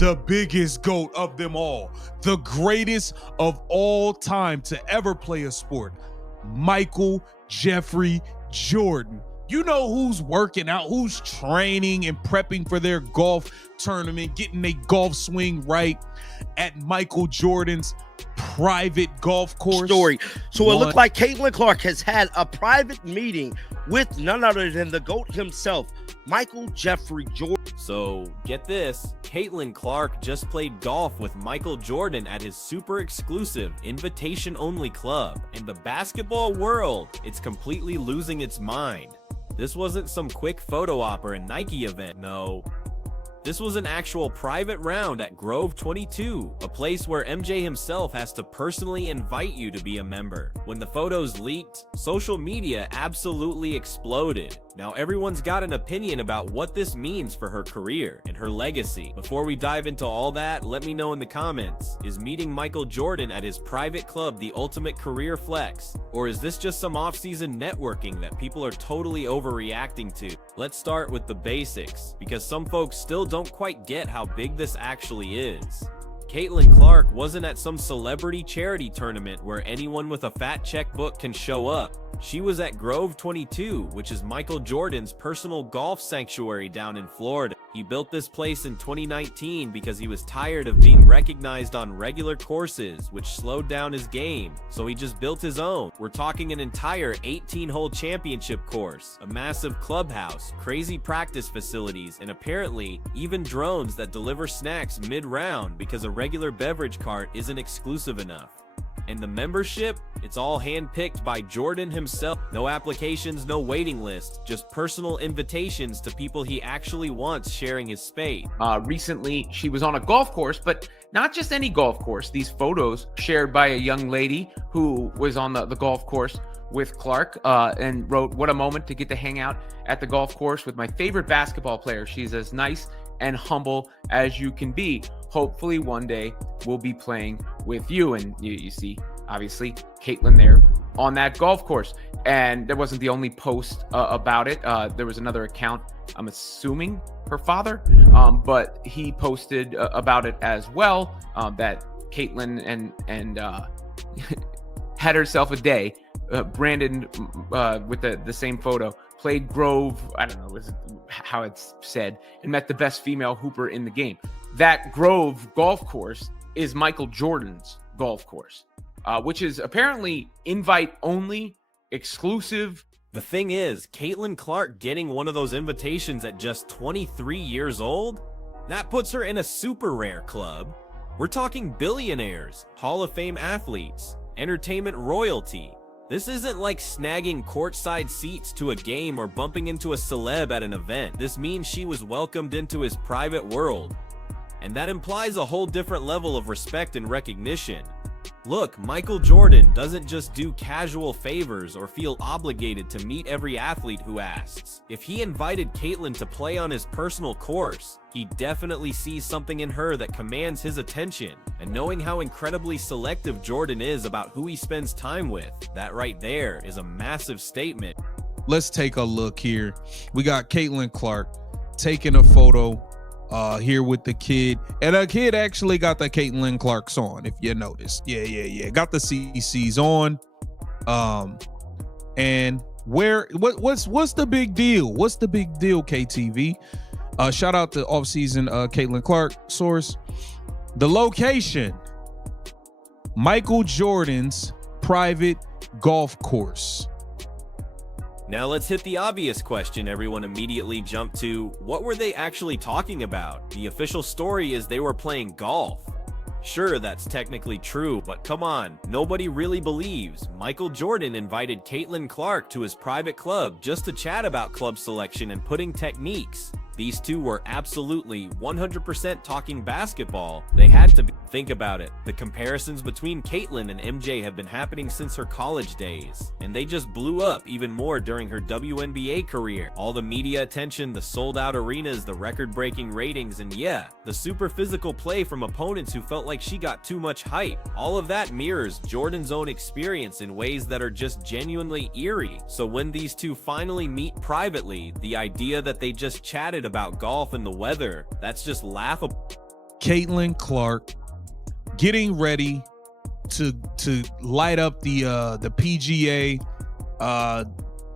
the biggest GOAT of them all, the greatest of all time to ever play a sport, Michael Jeffrey Jordan. You know who's working out, who's training and prepping for their golf tournament, getting their golf swing right at Michael Jordan's private golf course. So it looked like Caitlin Clark has had a private meeting with none other than the GOAT himself, Michael Jeffrey Jordan. So get this, Caitlin Clark just played golf with Michael Jordan at his super exclusive invitation-only club. In the basketball world, it's completely losing its mind. This wasn't some quick photo op or a Nike event, no. This was an actual private round at Grove 22, a place where MJ himself has to personally invite you to be a member. When the photos leaked, social media absolutely exploded. Now everyone's got an opinion about what this means for her career and her legacy. Before we dive into all that, let me know in the comments, is meeting Michael Jordan at his private club the ultimate career flex? Or is this just some off-season networking that people are totally overreacting to? Let's start with the basics, because some folks still don't quite get how big this actually is. Caitlin Clark wasn't at some celebrity charity tournament where anyone with a fat checkbook can show up. She was at Grove 22, which is Michael Jordan's personal golf sanctuary down in Florida. He built this place in 2019 because he was tired of being recognized on regular courses, which slowed down his game, so he just built his own. We're talking an entire 18-hole championship course, a massive clubhouse, crazy practice facilities, and apparently even drones that deliver snacks mid-round because a regular beverage cart isn't exclusive enough. And the membership, it's all handpicked by Jordan himself. No applications, no waiting list, just personal invitations to people he actually wants sharing his space. Recently, she was on a golf course, but not just any golf course. These photos shared by a young lady who was on the golf course with Clark and wrote, "What a moment to get to hang out at the golf course with my favorite basketball player. She's as nice and humble as you can be. Hopefully one day we'll be playing with you." And you see, obviously, Caitlin there on that golf course. And that wasn't the only post about it. There was another account, I'm assuming her father, but he posted about it as well, that Caitlin and had herself a day. Brandon, with the same photo, played Grove, I don't know how it's said, and met the best female hooper in the game. That Grove golf course is Michael Jordan's golf course, which is apparently invite only, exclusive. The thing is, Caitlin Clark getting one of those invitations at just 23 years old? That puts her in a super rare club. We're talking billionaires, Hall of Fame athletes, entertainment royalty. This isn't like snagging courtside seats to a game or bumping into a celeb at an event. This means she was welcomed into his private world. And that implies a whole different level of respect and recognition. Look, Michael Jordan doesn't just do casual favors or feel obligated to meet every athlete who asks. If he invited Caitlin to play on his personal course, he definitely sees something in her that commands his attention. And knowing how incredibly selective Jordan is about who he spends time with, that right there is a massive statement. Let's take a look here. We got Caitlin Clark taking a photo here with the kid, and a kid actually got the Caitlin Clark's on, if you noticed. Yeah, got the CC's on. And what's the big deal? What's the big deal, KTV? Shout out to offseason Caitlin Clark source. The location, Michael Jordan's private golf course. Now let's hit the obvious question everyone immediately jumped to. What were they actually talking about? The official story is they were playing golf. Sure, that's technically true, but come on, nobody really believes Michael Jordan invited Caitlin Clark to his private club just to chat about club selection and putting techniques. These two were absolutely 100% talking basketball. They had to be. Think about it. The comparisons between Caitlin and MJ have been happening since her college days, and they just blew up even more during her WNBA career. All the media attention, the sold-out arenas, the record-breaking ratings, and yeah, the super physical play from opponents who felt like she got too much hype. All of that mirrors Jordan's own experience in ways that are just genuinely eerie. So when these two finally meet privately, the idea that they just chatted about golf and the weather, that's just laughable. Caitlin Clark getting ready to light up the PGA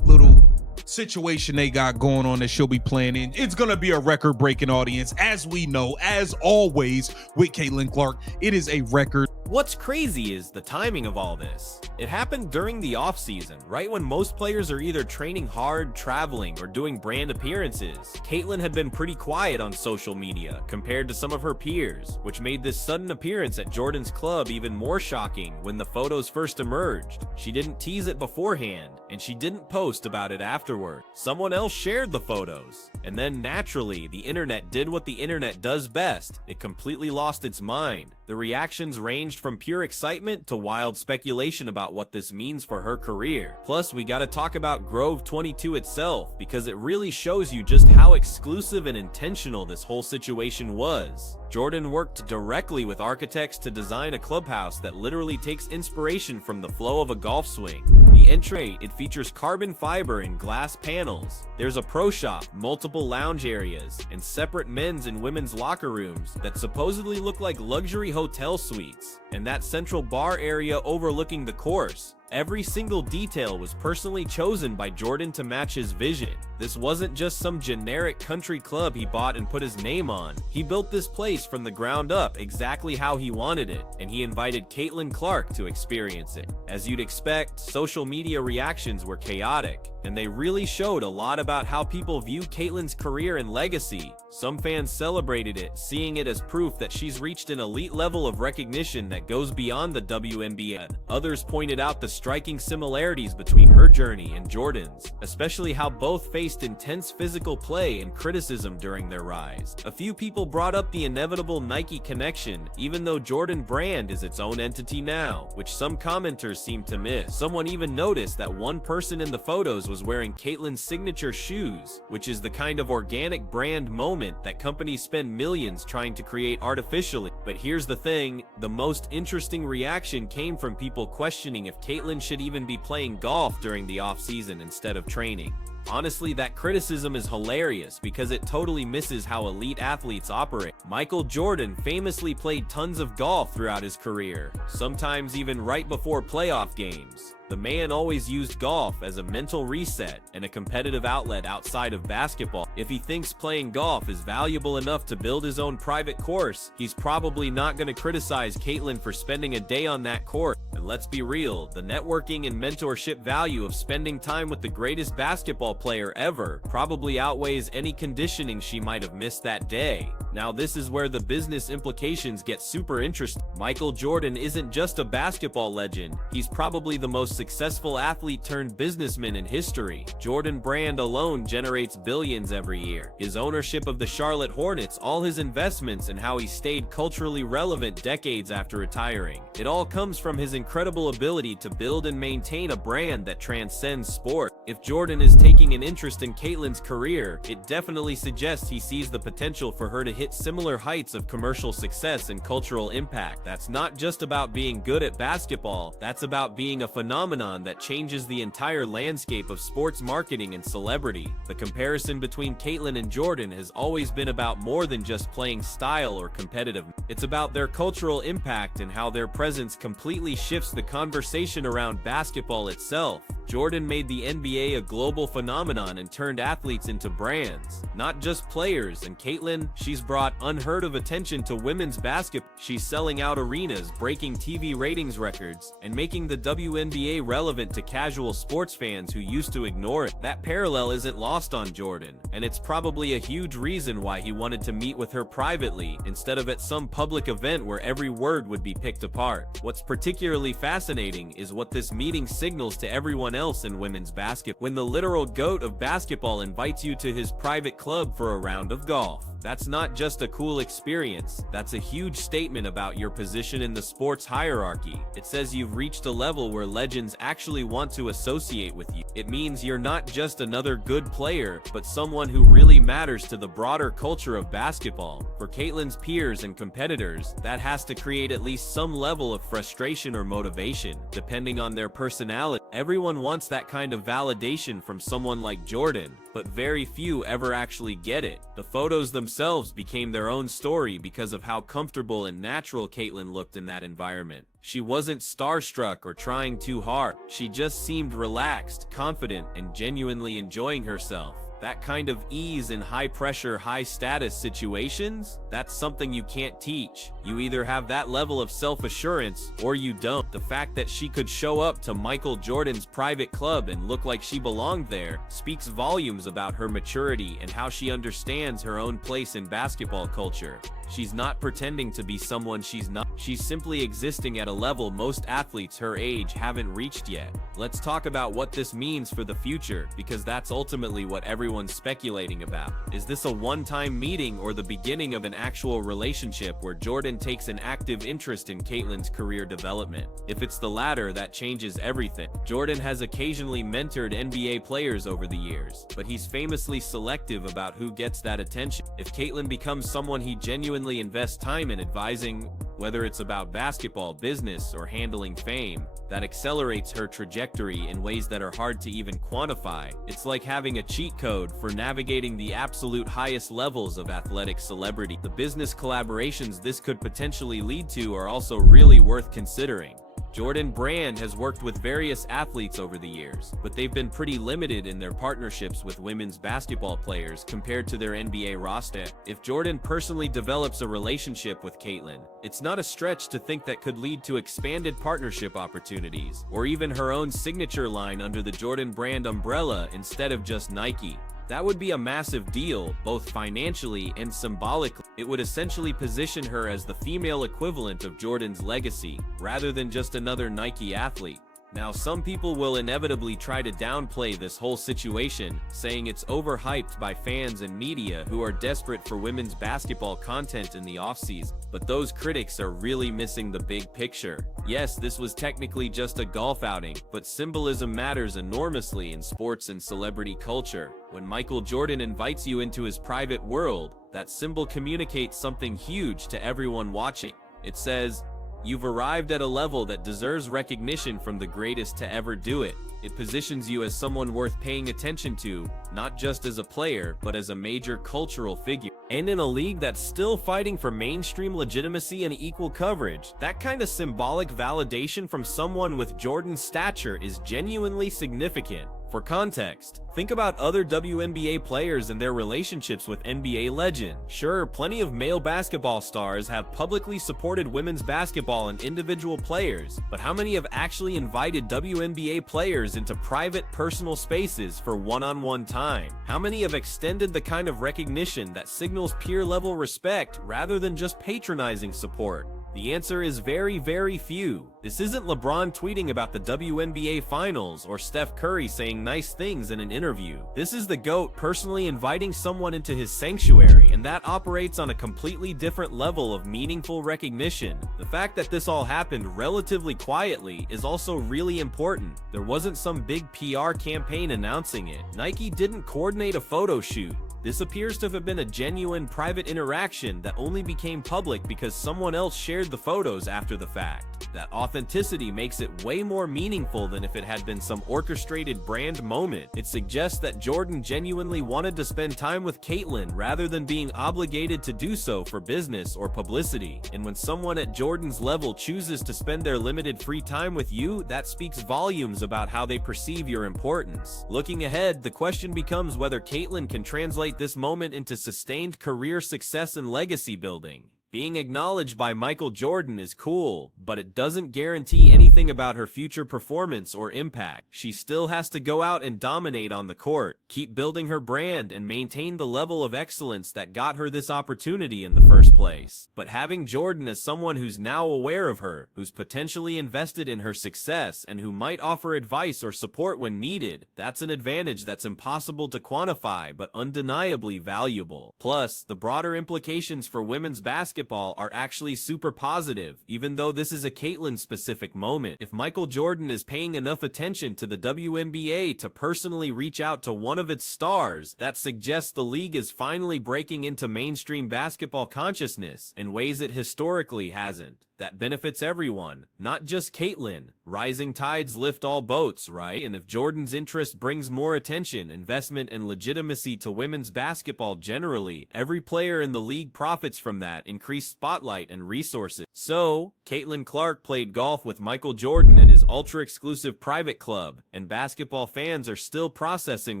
little situation they got going on that she'll be playing in. It's gonna be a record-breaking audience, as we know, as always with Caitlin Clark. It is a record. What's crazy is the timing of all this. It happened during the off-season, right when most players are either training hard, traveling, or doing brand appearances. Caitlin had been pretty quiet on social media compared to some of her peers, which made this sudden appearance at Jordan's club even more shocking when the photos first emerged. She didn't tease it beforehand, and she didn't post about it afterward. Someone else shared the photos, and then naturally, the internet did what the internet does best. It completely lost its mind. The reactions ranged from pure excitement to wild speculation about what this means for her career. Plus, we gotta talk about Grove 22 itself, because it really shows you just how exclusive and intentional this whole situation was. Jordan worked directly with architects to design a clubhouse that literally takes inspiration from the flow of a golf swing. The entrée, it features carbon fiber and glass panels. There's a pro shop, multiple lounge areas, and separate men's and women's locker rooms that supposedly look like luxury hotel suites. And that central bar area overlooking the course. Every single detail was personally chosen by Jordan to match his vision. This wasn't just some generic country club he bought and put his name on. He built this place from the ground up exactly how he wanted it, and he invited Caitlin Clark to experience it. As you'd expect, social media reactions were chaotic, and they really showed a lot about how people view Caitlin's career and legacy. Some fans celebrated it, seeing it as proof that she's reached an elite level of recognition that goes beyond the WNBA. Others pointed out the striking similarities between her journey and Jordan's, especially how both faced intense physical play and criticism during their rise. A few people brought up the inevitable Nike connection, even though Jordan Brand is its own entity now, which some commenters seem to miss. Someone even noticed that one person in the photos was wearing Caitlin's signature shoes, which is the kind of organic brand moment that companies spend millions trying to create artificially. But here's the thing, the most interesting reaction came from people questioning if Caitlin should even be playing golf during the off-season instead of training. Honestly, that criticism is hilarious because it totally misses how elite athletes operate. Michael Jordan famously played tons of golf throughout his career, sometimes even right before playoff games. The man always used golf as a mental reset and a competitive outlet outside of basketball. If he thinks playing golf is valuable enough to build his own private course, he's probably not going to criticize Caitlin for spending a day on that course. And let's be real, the networking and mentorship value of spending time with the greatest basketball player ever probably outweighs any conditioning she might have missed that day. Now, this is where the business implications get super interesting. Michael Jordan isn't just a basketball legend, he's probably the most successful athlete turned businessman in history. Jordan Brand alone generates billions every year. His ownership of the Charlotte Hornets, all his investments, and how he stayed culturally relevant decades after retiring. It all comes from his incredible ability to build and maintain a brand that transcends sport. If Jordan is taking an interest in Caitlin's career, it definitely suggests he sees the potential for her to hit similar heights of commercial success and cultural impact. That's not just about being good at basketball, that's about being a phenomenon that changes the entire landscape of sports marketing and celebrity. The comparison between Caitlin and Jordan has always been about more than just playing style or competitive. It's about their cultural impact and how their presence completely shifts the conversation around basketball itself. Jordan made the NBA a global phenomenon and turned athletes into brands, not just players, and Caitlin, she's brought unheard of attention to women's basketball. She's selling out arenas, breaking TV ratings records, and making the WNBA relevant to casual sports fans who used to ignore it. That parallel isn't lost on Jordan, and it's probably a huge reason why he wanted to meet with her privately instead of at some public event where every word would be picked apart. What's particularly fascinating is what this meeting signals to everyone else in women's basketball. When the literal GOAT of basketball invites you to his private club for a round of golf, that's not just a cool experience, that's a huge statement about your position in the sports hierarchy. It says you've reached a level where legends actually want to associate with you. It means you're not just another good player, but someone who really matters to the broader culture of basketball. For Caitlin's peers and competitors, that has to create at least some level of frustration or motivation, depending on their personality. Everyone wants that kind of validation from someone like Jordan, but very few ever actually get it. The photos themselves became their own story because of how comfortable and natural Caitlyn looked in that environment. She wasn't starstruck or trying too hard. She just seemed relaxed, confident, and genuinely enjoying herself. That kind of ease in high-pressure, high-status situations, that's something you can't teach. You either have that level of self-assurance or you don't. The fact that she could show up to Michael Jordan's private club and look like she belonged there speaks volumes about her maturity and how she understands her own place in basketball culture. She's not pretending to be someone she's not. She's simply existing at a level most athletes her age haven't reached yet. Let's talk about what this means for the future, because that's ultimately what everyone's speculating about. Is this a one-time meeting or the beginning of an actual relationship where Jordan takes an active interest in Caitlyn's career development? If it's the latter, that changes everything. Jordan has occasionally mentored NBA players over the years, but he's famously selective about who gets that attention. If Caitlyn becomes someone he genuinely invests time in advising, whether it's about basketball, business, or handling fame, that accelerates her trajectory in ways that are hard to even quantify. It's like having a cheat code for navigating the absolute highest levels of athletic celebrity. The business collaborations this could potentially lead to are also really worth considering. Jordan Brand has worked with various athletes over the years, but they've been pretty limited in their partnerships with women's basketball players compared to their NBA roster. If Jordan personally develops a relationship with Caitlyn, it's not a stretch to think that could lead to expanded partnership opportunities, or even her own signature line under the Jordan Brand umbrella instead of just Nike. That would be a massive deal, both financially and symbolically. It would essentially position her as the female equivalent of Jordan's legacy, rather than just another Nike athlete. Now, some people will inevitably try to downplay this whole situation, saying it's overhyped by fans and media who are desperate for women's basketball content in the offseason. But those critics are really missing the big picture. Yes, this was technically just a golf outing, but symbolism matters enormously in sports and celebrity culture. When Michael Jordan invites you into his private world, that symbol communicates something huge to everyone watching. It says, "You've arrived at a level that deserves recognition from the greatest to ever do it." It positions you as someone worth paying attention to, not just as a player, but as a major cultural figure. And in a league that's still fighting for mainstream legitimacy and equal coverage, that kind of symbolic validation from someone with Jordan's stature is genuinely significant. For context, think about other WNBA players and their relationships with NBA legends. Sure, plenty of male basketball stars have publicly supported women's basketball and individual players, but how many have actually invited WNBA players into private, personal spaces for one-on-one time? How many have extended the kind of recognition that signals peer-level respect rather than just patronizing support? The answer is very, very few. This isn't LeBron tweeting about the WNBA Finals or Steph Curry saying nice things in an interview. This is the GOAT personally inviting someone into his sanctuary, and that operates on a completely different level of meaningful recognition. The fact that this all happened relatively quietly is also really important. There wasn't some big PR campaign announcing it. Nike didn't coordinate a photo shoot. This appears to have been a genuine private interaction that only became public because someone else shared the photos after the fact. That authenticity makes it way more meaningful than if it had been some orchestrated brand moment. It suggests that Jordan genuinely wanted to spend time with Caitlyn rather than being obligated to do so for business or publicity. And when someone at Jordan's level chooses to spend their limited free time with you, that speaks volumes about how they perceive your importance. Looking ahead, the question becomes whether Caitlyn can translate this moment into sustained career success and legacy building. Being acknowledged by Michael Jordan is cool, but it doesn't guarantee anything about her future performance or impact. She still has to go out and dominate on the court, keep building her brand, and maintain the level of excellence that got her this opportunity in the first place. But having Jordan as someone who's now aware of her, who's potentially invested in her success, and who might offer advice or support when needed, that's an advantage that's impossible to quantify but undeniably valuable. Plus, the broader implications for women's basketball basketball are actually super positive, even though this is a Caitlyn-specific moment. If Michael Jordan is paying enough attention to the WNBA to personally reach out to one of its stars, that suggests the league is finally breaking into mainstream basketball consciousness in ways it historically hasn't. That benefits everyone, not just Caitlyn. Rising tides lift all boats, right? And if Jordan's interest brings more attention, investment, and legitimacy to women's basketball generally, every player in the league profits from that increased spotlight and resources. So, Caitlin Clark played golf with Michael Jordan at his ultra-exclusive private club, and basketball fans are still processing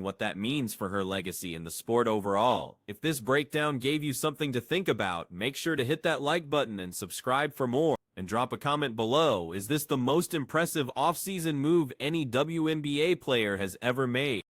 what that means for her legacy in the sport overall. If this breakdown gave you something to think about, make sure to hit that like button and subscribe for more. And drop a comment below. Is this the most impressive offseason move any WNBA player has ever made?